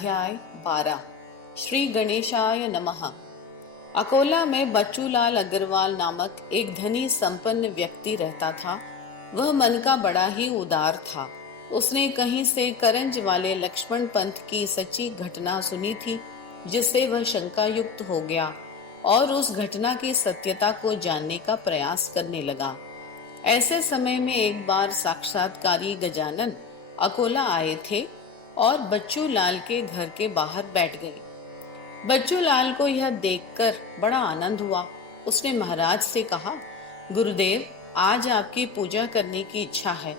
अध्याय 12। श्री गणेशाय नमः। अकोला में बच्चूलाल अग्रवाल नामक एक धनी संपन्न व्यक्ति रहता था। वह मन का बड़ा ही उदार था। उसने कहीं से करंज वाले लक्ष्मण पंत की सच्ची घटना सुनी थी, जिससे वह शंका युक्त हो गया और उस घटना की सत्यता को जानने का प्रयास करने लगा। ऐसे समय में एक बार साक्षात्कारी गजानन अकोला आए थे और बच्चू लाल के घर के बाहर बैठ गए। बच्चू लाल को यह देखकर बड़ा आनंद हुआ। उसने महाराज से कहा, गुरुदेव, आज आपकी पूजा करने की इच्छा है।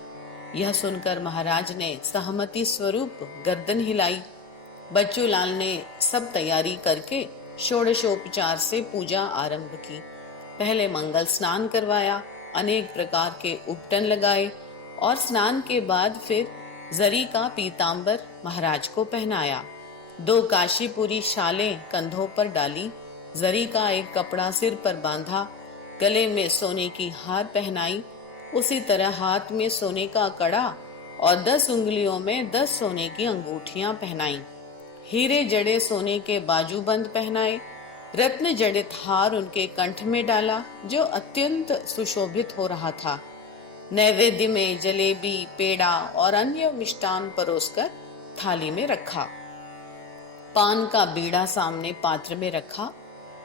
यह सुनकर महाराज ने सहमति स्वरूप गर्दन हिलाई। बच्चू लाल ने सब तैयारी करके षोडशोपचार से पूजा आरंभ की। पहले मंगल स्नान करवाया, अनेक प्रकार के उपटन लगाए और स्नान के बाद फिर जरी का पीतांबर महाराज को पहनाया। 2 काशीपुरी शालें कंधों पर डाली, जरी का एक कपड़ा सिर पर बांधा, गले में सोने की हार पहनाई, उसी तरह हाथ में सोने का कड़ा और 10 उंगलियों में 10 सोने की अंगूठियां पहनाई। हीरे जड़े सोने के बाजूबंद पहनाए, रत्न जड़ित हार उनके कंठ में डाला, जो अत्यंत सुशोभित हो रहा था। नैवेद्य में जलेबी, पेड़ा और अन्य मिष्टान परोसकर थाली में रखा। पान का बीड़ा सामने पात्र में रखा।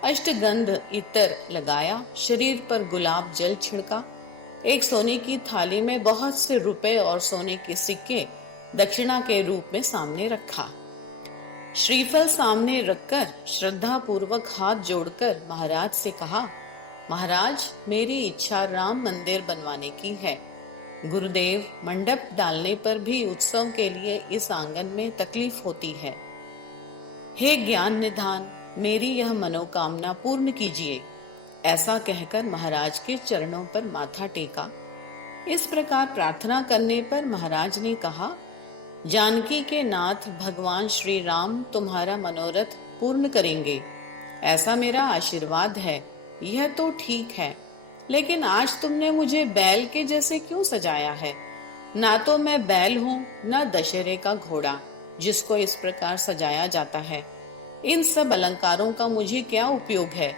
अष्टगंध इत्र लगाया, शरीर पर गुलाब जल छिड़का। एक सोने की थाली में बहुत से रुपए और सोने के सिक्के दक्षिणा के रूप में सामने रखा। श्रीफल सामने रखकर श्रद्धा पूर्वक हाथ जोड़कर महाराज से कहा, महाराज, मेरी इच्छा राम मंदिर बनवाने की है। गुरुदेव, मंडप डालने पर भी उत्सव के लिए इस आंगन में तकलीफ होती है। हे ज्ञान निधान, मेरी यह मनोकामना पूर्ण कीजिए। ऐसा कहकर महाराज के चरणों पर माथा टेका। इस प्रकार प्रार्थना करने पर महाराज ने कहा, जानकी के नाथ भगवान श्री राम तुम्हारा मनोरथ पूर्ण करेंगे, ऐसा मेरा आशीर्वाद है। यह तो ठीक है, लेकिन आज तुमने मुझे बैल के जैसे क्यों सजाया है? ना तो मैं बैल हूँ, ना दशहरे का घोड़ा जिसको इस प्रकार सजाया जाता है। इन सब अलंकारों का मुझे क्या उपयोग है?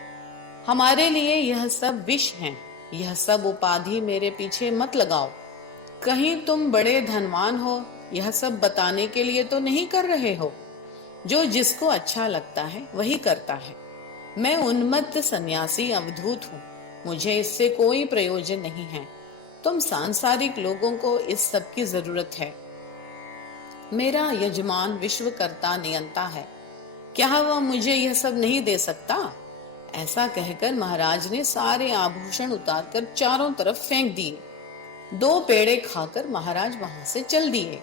हमारे लिए यह सब विष हैं। यह सब उपाधि मेरे पीछे मत लगाओ। कहीं तुम बड़े धनवान हो, यह सब बताने के लिए तो नहीं कर रहे हो। जो जिसको अच्छा लगता है वही करता है। मैं उन्मत्त सन्यासी अवधूत हूँ, मुझे इससे कोई प्रयोजन नहीं है। तुम सांसारिक लोगों को इस सब की जरूरत है। मेरा यजमान विश्वकर्ता नियंता है, क्या वह मुझे यह सब नहीं दे सकता? ऐसा कहकर महाराज ने सारे आभूषण उतारकर चारों तरफ फेंक दिए। 2 पेड़े खाकर महाराज वहां से चल दिए।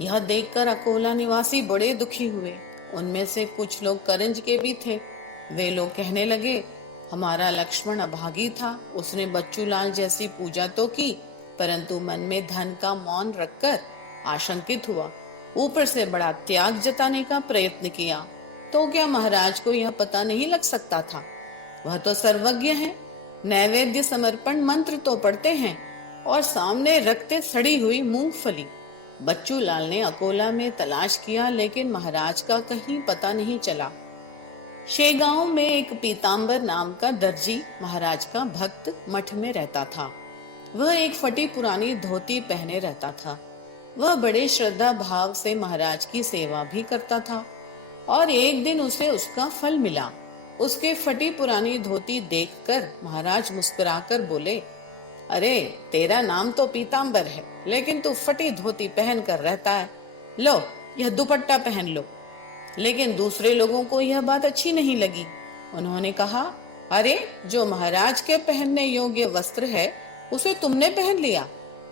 यह देखकर अकोला निवासी बड़े दुखी हुए। उनमें से कुछ लोग करंज के भी थे। वे लोग कहने लगे, हमारा लक्ष्मण अभागी था, उसने बच्चूलाल जैसी पूजा तो की, परंतु मन में धन का मौन रखकर आशंकित हुआ। ऊपर से बड़ा त्याग जताने का प्रयत्न किया, तो क्या महाराज को यह पता नहीं लग सकता था? वह तो सर्वज्ञ है। नैवेद्य समर्पण मंत्र तो पढ़ते हैं और सामने रखते सड़ी हुई मूंगफली। बच्चूलाल ने अकोला में तलाश किया, लेकिन महाराज का कहीं पता नहीं चला। शेगांव में एक पीतांबर नाम का दर्जी महाराज का भक्त मठ में रहता था। वह एक फटी पुरानी धोती पहने रहता था। वह बड़े श्रद्धा भाव से महाराज की सेवा भी करता था और एक दिन उसे उसका फल मिला। उसके फटी पुरानी धोती देखकर महाराज मुस्कुराकर बोले, अरे, तेरा नाम तो पीतांबर है, लेकिन तू फटी धोती पहन कर रहता है। लो, यह दुपट्टा पहन लो। लेकिन दूसरे लोगों को यह बात अच्छी नहीं लगी। उन्होंने कहा, अरे, जो महाराज के पहनने योग्य वस्त्र है उसे तुमने पहन लिया,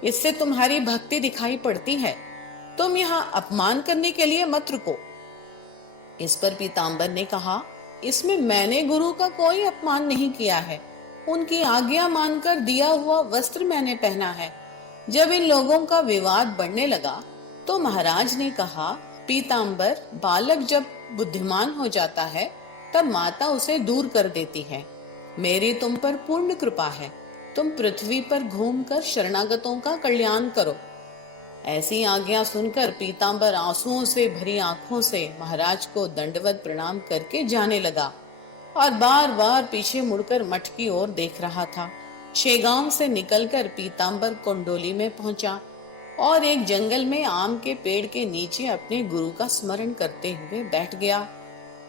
इससे तुम्हारी भक्ति दिखाई पड़ती है। तुम यहाँ अपमान करने के लिए मत रुको। इस पर पीतांबर ने कहा, इसमें मैंने गुरु का कोई अपमान नहीं किया है। उनकी आज्ञा मानकर दिया हुआ वस्त्र मैंने पहना है। जब इन लोगों का विवाद बढ़ने लगा तो महाराज ने कहा, पीतांबर, बालक जब बुद्धिमान हो जाता है तब माता उसे दूर कर देती है। मेरी तुम पर पूर्ण कृपा है। तुम पृथ्वी पर घूमकर शरणागतों का कल्याण करो। ऐसी आज्ञा सुनकर पीतांबर आंसुओं से भरी आंखों से महाराज को दंडवत प्रणाम करके जाने लगा और बार बार पीछे मुड़कर मठ की ओर देख रहा था। शेगांव से निकलकर पीतांबर कोंडोली में पहुंचा और एक जंगल में आम के पेड़ के नीचे अपने गुरु का स्मरण करते हुए बैठ गया।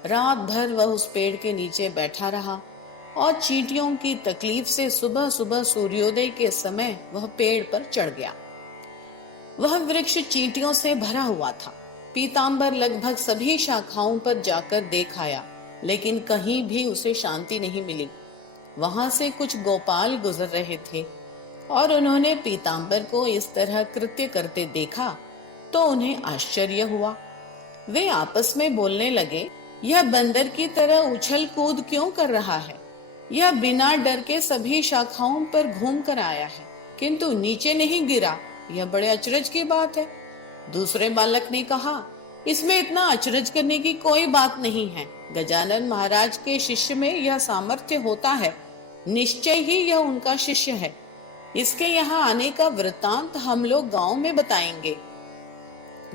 रात भर वह उस पेड़ के नीचे बैठा रहा और चींटियों की तकलीफ से सुबह सुबह सूर्योदय के समय वह पेड़ पर चढ़ गया। वह वृक्ष चींटियों से भरा हुआ था। पीतांबर लगभग सभी शाखाओं पर जाकर देख आया, लेकिन कहीं भी उसे शांति नहीं मिली। वहां से कुछ गोपाल गुजर रहे थे और उन्होंने पीतांबर को इस तरह कृत्य करते देखा तो उन्हें आश्चर्य हुआ। वे आपस में बोलने लगे, यह बंदर की तरह उछल कूद क्यों कर रहा है? यह बिना डर के सभी शाखाओं पर घूम कर आया है, किंतु नीचे नहीं गिरा। यह बड़े अचरज की बात है। दूसरे बालक ने कहा, इसमें इतना अचरज करने की कोई बात नहीं है। गजानन महाराज के शिष्य में यह सामर्थ्य होता है, निश्चय ही यह उनका शिष्य है। इसके यहाँ आने का वृत्तांत हम लोग गांव में बताएंगे।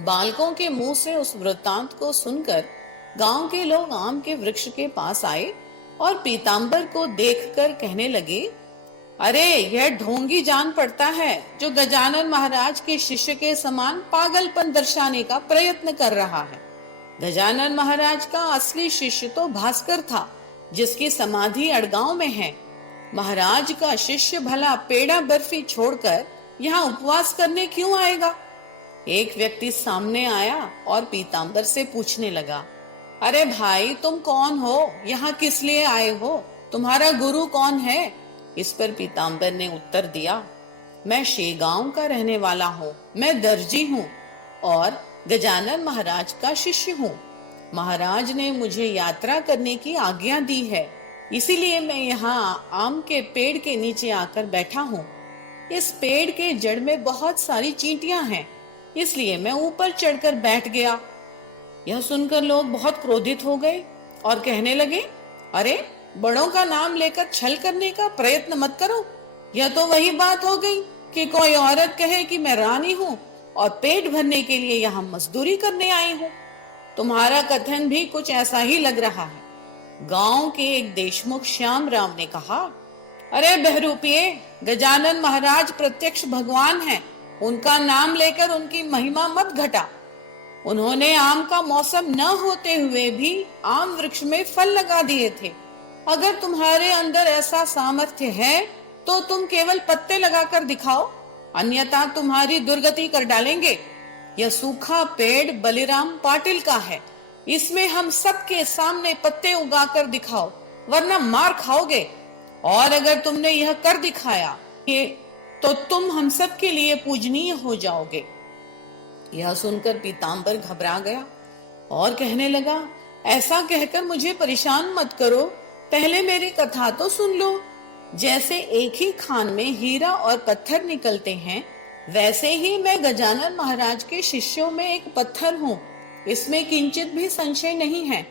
बालकों के मुंह से उस वृत्तांत को सुनकर गांव के लोग आम के वृक्ष के पास आए और पीतांबर को देखकर कहने लगे, अरे यह ढोंगी जान पड़ता है जो गजानन महाराज के शिष्य के समान पागलपन दर्शाने का प्रयत्न कर रहा है। गजानन महाराज का असली शिष्य तो भास्कर था, जिसकी समाधि अड़गांव में है। महाराज का शिष्य भला पेड़ा बर्फी छोड़कर यहाँ उपवास करने क्यों आएगा? एक व्यक्ति सामने आया और पीतांबर से पूछने लगा, अरे भाई तुम कौन हो? यहाँ किस लिए आए हो? तुम्हारा गुरु कौन है? इस पर पीतांबर ने उत्तर दिया, मैं शेगांव का रहने वाला हूँ, मैं दर्जी हूँ और गजानन महाराज का शिष्य हूँ। महाराज ने मुझे यात्रा करने की आज्ञा दी है, इसीलिए मैं यहाँ आम के पेड़ के नीचे आकर बैठा हूँ। इस पेड़ के जड़ में बहुत सारी चींटियां हैं, इसलिए मैं ऊपर चढ़कर बैठ गया। यह सुनकर लोग बहुत क्रोधित हो गए और कहने लगे, अरे बड़ों का नाम लेकर छल करने का प्रयत्न मत करो। यह तो वही बात हो गई कि कोई औरत कहे कि मैं रानी हूँ और पेट भरने के लिए यहाँ मजदूरी करने आई हूँ। तुम्हारा कथन भी कुछ ऐसा ही लग रहा है। गांव के एक देशमुख श्याम राव ने कहा, अरे बहरूपिये, गजानन महाराज प्रत्यक्ष भगवान हैं, उनका नाम लेकर उनकी महिमा मत घटा। उन्होंने आम का मौसम न होते हुए भी आम वृक्ष में फल लगा दिए थे। अगर तुम्हारे अंदर ऐसा सामर्थ्य है तो तुम केवल पत्ते लगाकर दिखाओ, अन्यथा तुम्हारी दुर्गति कर डालेंगे। यह सूखा पेड़ बलिराम पाटिल का है, इसमें हम सबके सामने पत्ते उगाकर दिखाओ, वरना मार खाओगे। और अगर तुमने यह कर दिखाया तो तुम हम सब के लिए पूजनीय हो जाओगे। यह सुनकर पीतांबर घबरा गया और कहने लगा, ऐसा कहकर मुझे परेशान मत करो, पहले मेरी कथा तो सुन लो। जैसे एक ही खान में हीरा और पत्थर निकलते हैं, वैसे ही मैं गजानन महाराज के शिष्यों में एक पत्थर हूँ, इसमें किंचित भी संशय नहीं है।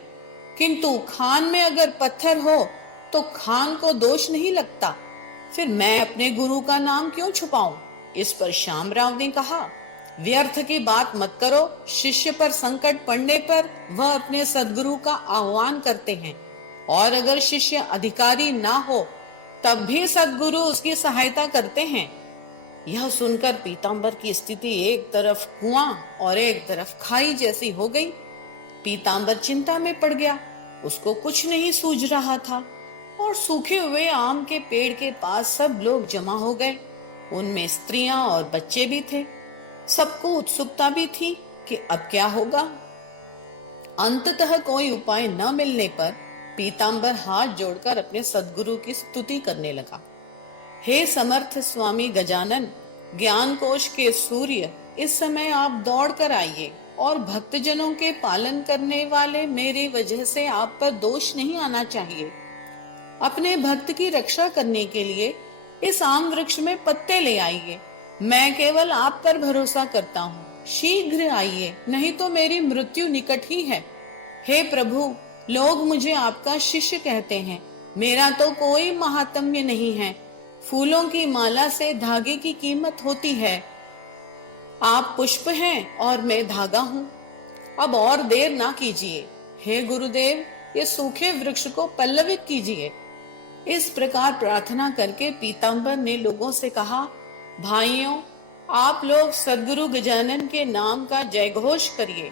किंतु खान में अगर पत्थर हो तो खान को दोष नहीं लगता, फिर मैं अपने गुरु का नाम क्यों छुपाऊं? इस पर श्यामराव ने कहा, व्यर्थ की बात मत करो। शिष्य पर संकट पड़ने पर वह अपने सद्गुरु का आह्वान करते हैं, और अगर शिष्य अधिकारी ना हो तब भी सद्गुरु उसकी सहायता करते हैं। यह सुनकर पीतांबर की स्थिति एक तरफ कुआं और एक तरफ खाई जैसी हो गई। पीतांबर चिंता में पड़ गया, उसको कुछ नहीं सूझ रहा था और सूखे हुए आम के पेड़ के पास सब लोग जमा हो गए। उनमें स्त्रियां और बच्चे भी थे। सबको उत्सुकता भी थी कि अब क्या होगा। अंततः कोई उपाय न मिलने पर पीतांबर हाथ जोड़कर अपने सद्गुरु की स्तुति करने लगा। हे समर्थ स्वामी गजानन, ज्ञान कोश के सूर्य, इस समय आप दौड़ कर आइए और भक्तजनों के पालन करने वाले मेरी वजह से आप पर दोष नहीं आना चाहिए। अपने भक्त की रक्षा करने के लिए इस आम वृक्ष में पत्ते ले आइए। मैं केवल आप पर भरोसा करता हूँ, शीघ्र आइए, नहीं तो मेरी मृत्यु निकट ही है। हे प्रभु, लोग मुझे आपका शिष्य कहते हैं, मेरा तो कोई महात्म्य नहीं है। फूलों की माला से धागे की कीमत होती है, आप पुष्प हैं और मैं धागा हूँ। अब और देर ना कीजिए, हे गुरुदेव, ये सूखे वृक्ष को पल्लवित कीजिए। इस प्रकार प्रार्थना करके पीताम्बर ने लोगों से कहा, भाइयों, आप लोग सद्गुरु गजानन के नाम का जय घोष करिए।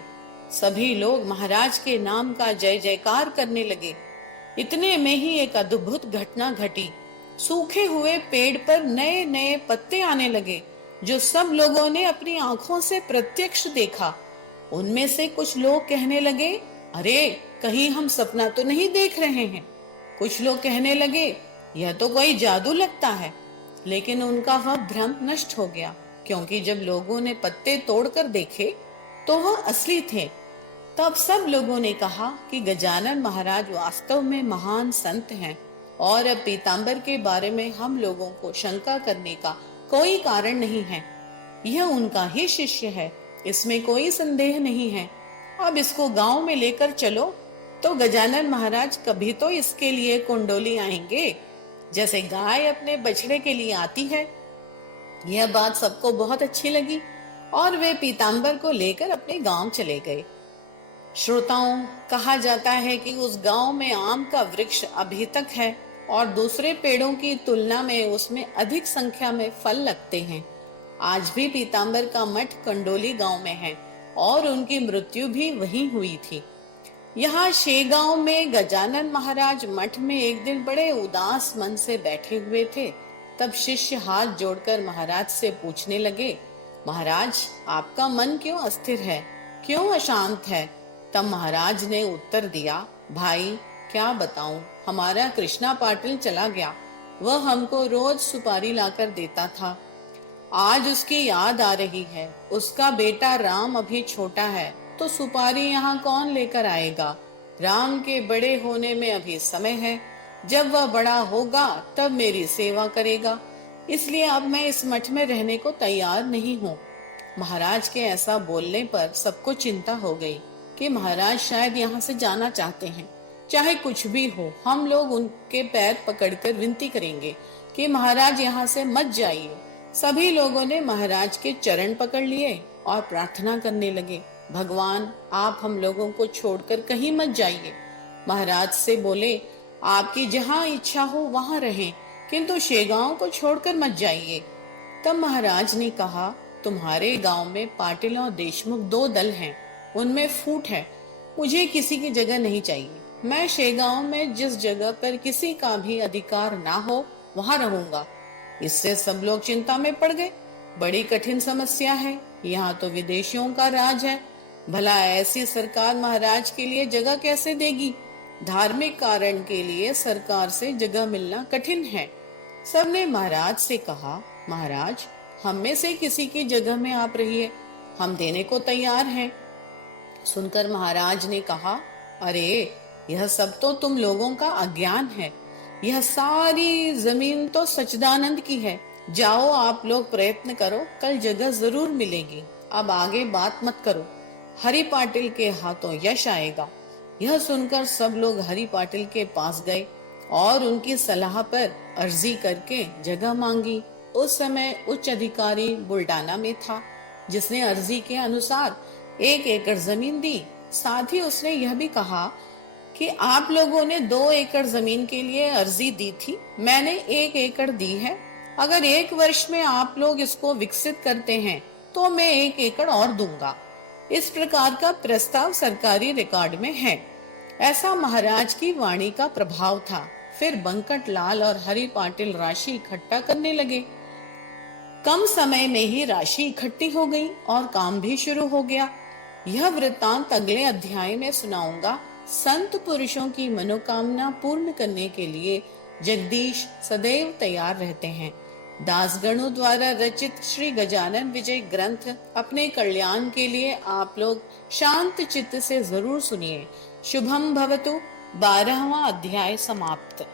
सभी लोग महाराज के नाम का जय जयकार करने लगे। इतने में ही एक अद्भुत घटना घटी। सूखे हुए पेड़ पर नए नए पत्ते आने लगे, जो सब लोगों ने अपनी आंखों से प्रत्यक्ष देखा। उनमें से कुछ लोग कहने लगे, अरे कहीं हम सपना तो नहीं देख रहे हैं। कुछ लोग कहने लगे, यह तो कोई जादू लगता है। लेकिन उनका वह भ्रम नष्ट हो गया, क्योंकि जब लोगों ने पत्ते तोड़कर देखे तो वह असली थे। तब सब लोगों ने कहा कि गजानन महाराज वास्तव में महान संत हैं और अब पीताम्बर के बारे में हम लोगों को शंका करने का कोई कारण नहीं है। यह उनका ही शिष्य है, इसमें कोई संदेह नहीं है। अब इसको गांव में लेकर चलो तो गजानन महाराज कभी तो इसके लिए कुंडोली आएंगे, जैसे गाय अपने बछड़े के लिए आती है। यह बात सबको बहुत अच्छी लगी और वे पीताम्बर को लेकर अपने गांव चले गए। श्रोताओं, कहा जाता है कि उस गांव में आम का वृक्ष अभी तक है और दूसरे पेड़ों की तुलना में उसमें अधिक संख्या में फल लगते हैं। आज भी पीताम्बर का मठ कंडोली गांव में है और उनकी मृत्यु भी वहीं हुई थी। यहाँ शेगांव में गजानन महाराज मठ में एक दिन बड़े उदास मन से बैठे हुए थे। तब शिष्य हाथ जोड़कर महाराज से पूछने लगे, महाराज, आपका मन क्यों अस्थिर है, क्यों अशांत है? तब महाराज ने उत्तर दिया, भाई क्या बताऊं, हमारा कृष्णा पाटिल चला गया। वह हमको रोज सुपारी लाकर देता था। आज उसकी याद आ रही है। उसका बेटा राम अभी छोटा है तो सुपारी यहाँ कौन लेकर आएगा? राम के बड़े होने में अभी समय है। जब वह बड़ा होगा तब मेरी सेवा करेगा। इसलिए अब मैं इस मठ में रहने को तैयार नहीं हूँ। महाराज के ऐसा बोलने पर सबको चिंता हो गई कि महाराज शायद यहाँ से जाना चाहते हैं। चाहे कुछ भी हो, हम लोग उनके पैर पकड़कर विनती करेंगे कि महाराज यहाँ से मत जाइए। सभी लोगों ने महाराज के चरण पकड़ लिए और प्रार्थना करने लगे, भगवान, आप हम लोगों को छोड़कर कहीं मत जाइए। महाराज से बोले, आपकी जहाँ इच्छा हो वहाँ रहें, किंतु शेगांव को छोड़कर मत जाइए। तब महाराज ने कहा, तुम्हारे गांव में पाटिल और देशमुख दो दल हैं, उनमें फूट है। मुझे किसी की जगह नहीं चाहिए। मैं शेगांव में जिस जगह पर किसी का भी अधिकार ना हो वहां रहूंगा। इससे सब लोग चिंता में पड़ गए। बड़ी कठिन समस्या है, यहाँ तो विदेशियों का राज है। भला ऐसी सरकार महाराज के लिए जगह कैसे देगी? धार्मिक कारण के लिए सरकार से जगह मिलना कठिन है। सबने महाराज से कहा, महाराज, हम में से किसी की जगह में आप रहिए, हम देने को तैयार हैं। सुनकर महाराज ने कहा, अरे यह सब तो तुम लोगों का अज्ञान है। यह सारी जमीन तो सच्चिदानंद की है। जाओ, आप लोग प्रयत्न करो, कल जगह जरूर मिलेगी। अब आगे बात मत करो, हरि पाटिल के हाथों यश आएगा। यह सुनकर सब लोग हरि पाटिल के पास गए और उनकी सलाह पर अर्जी करके जगह मांगी। उस समय उच्च अधिकारी बुल्डाना में था, जिसने अर्जी के अनुसार 1 एकड़ जमीन दी। साथ ही उसने यह भी कहा कि आप लोगों ने 2 एकड़ जमीन के लिए अर्जी दी थी, मैंने 1 एकड़ दी है। अगर 1 वर्ष में आप लोग इसको विकसित करते हैं तो मैं 1 एकड़ और दूंगा। इस प्रकार का प्रस्ताव सरकारी रिकॉर्ड में है। ऐसा महाराज की वाणी का प्रभाव था। फिर बंकट लाल और हरि पाटिल राशि इकट्ठा करने लगे। कम समय में ही राशि इकट्ठी हो गई और काम भी शुरू हो गया। यह वृत्तांत अगले अध्याय में सुनाऊंगा। संत पुरुषों की मनोकामना पूर्ण करने के लिए जगदीश सदैव तैयार रहते हैं। दासगणों द्वारा रचित श्री गजानन विजय ग्रंथ अपने कल्याण के लिए आप लोग शांत चित्त से जरूर सुनिए। शुभम भवतु। 12वां अध्याय समाप्त।